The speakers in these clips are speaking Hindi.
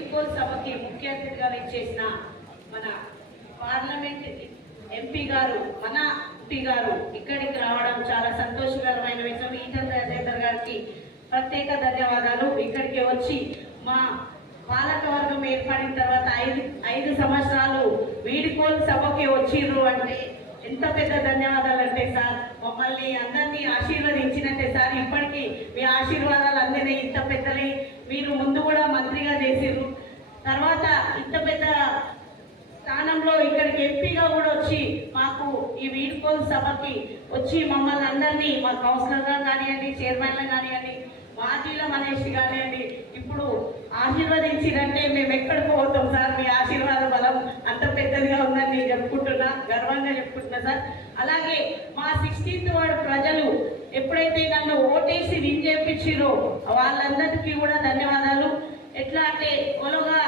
స్కూల్ సభకి ముఖ్య అతిథిగా ఇచ్చేసిన మన పార్లమెంట్ ఎంపీ గారు మన ఎంపీ గారు ఇక్కడికి రావడం చాలా సంతోషకరమైన విషయం. ఈటల్ రాజేందర్ గారికి ప్రత్యేక ధన్యవాదాలు. ఇక్కడికి వచ్చి మా పాలకవర్గం ఏర్పడిన తర్వాత ఐదు ఐదు సంవత్సరాలు వీడికోలు సభకి వచ్చిర్రు అంటే ఎంత పెద్ద ధన్యవాదాలు అంటే సార్ మమ్మల్ని అందరినీ ఆశీర్వదించినట్టే సార్. ఇప్పటికీ మీ ఆశీర్వాదాలు అందరినీ ఇంత పెద్దలే. మీరు ముందు కూడా మంత్రిగా చేసి తర్వాత ఇంత పెద్ద స్థానంలో ఇక్కడికి ఎంపీగా కూడా వచ్చి మాకు ఈ వీడ్కోలు సభకి వచ్చి మమ్మల్ని అందరినీ మా కౌన్సిలర్గా కానివ్వండి చైర్మన్గా కానివ్వండి మాజీల మనేషి కానివ్వండి ఇప్పుడు ఆశీర్వదించినంటే మేము ఎక్కడికి పోతాం సార్? మీ ఆశీర్వాద బలం అంత పెద్దదిగా ఉందని నేను చెప్పుకుంటున్నా గర్వంగా చెప్పుకుంటున్నా సార్. అలాగే మా సిక్స్టీన్త్ వార్డు ప్రజలు ఎప్పుడైతే నన్ను ఓటేసి విన్ చేయించిరో వాళ్ళందరికీ కూడా ధన్యవాదాలు. ఎట్లా అంటే ఒలుగా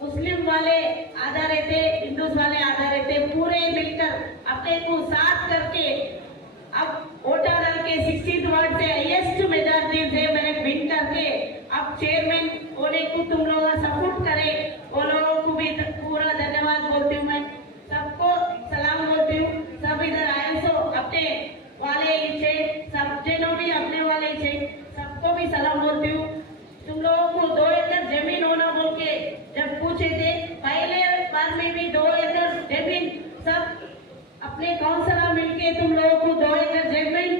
मुस्लिम वाले आधा रहते हिंदू वाले आधा रहते पूरे मिलकर अपने को साथ करके अब वोटर डाल के सिक्सटीन वार्ड से हाईएस्ट मेजॉरिटी से मैंने विन करके अब चेयरमैन होने को तुम लोग सपोर्ट करे वो लोगों को भी पूरा धन्यवाद बोलती हूँ मैं सबको सलाम बोलती हूँ सब इधर आए सो अपने वाले से सब जनों भी अपने वाले से सबको भी सलाम बोलती हूँ तुम लोगों को दो एकड़ ज़मीन होना बोल के जब पूछे थे, पहले बार में भी दो एकड़ ज़मीन सब अपने काउंसलर मिलके तुम लोगों को दो एकड़ ज़मीन?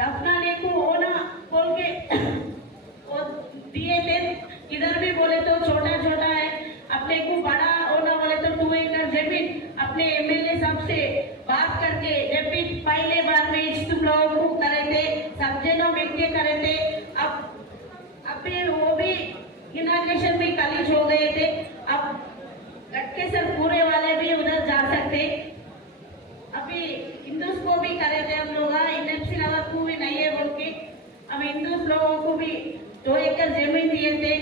दफनाने को होना बोल के दिए थे। इधर भी बोले तो छोटा छोटा है। अपने को बड़ा होना बोले तो टू एकड़ ज़मीन। अपने एमएलए साहब से बात करके जब भी पहले बार में तुम लोगों को करे थे, सब जनों मिलके करे थे। अब अभी वो भी इनाग्रेशन भी कॉलेज हो गए थे। अब गटके सर पूरे वाले भी उधर जा सकते। अभी हिंदूस को भी करे थे हम लोग इंडस्ट्री लेवल को भी नहीं है बोल के। अब हिंदूस लोगों को भी दो एकड़ ज़मीन दिए थे।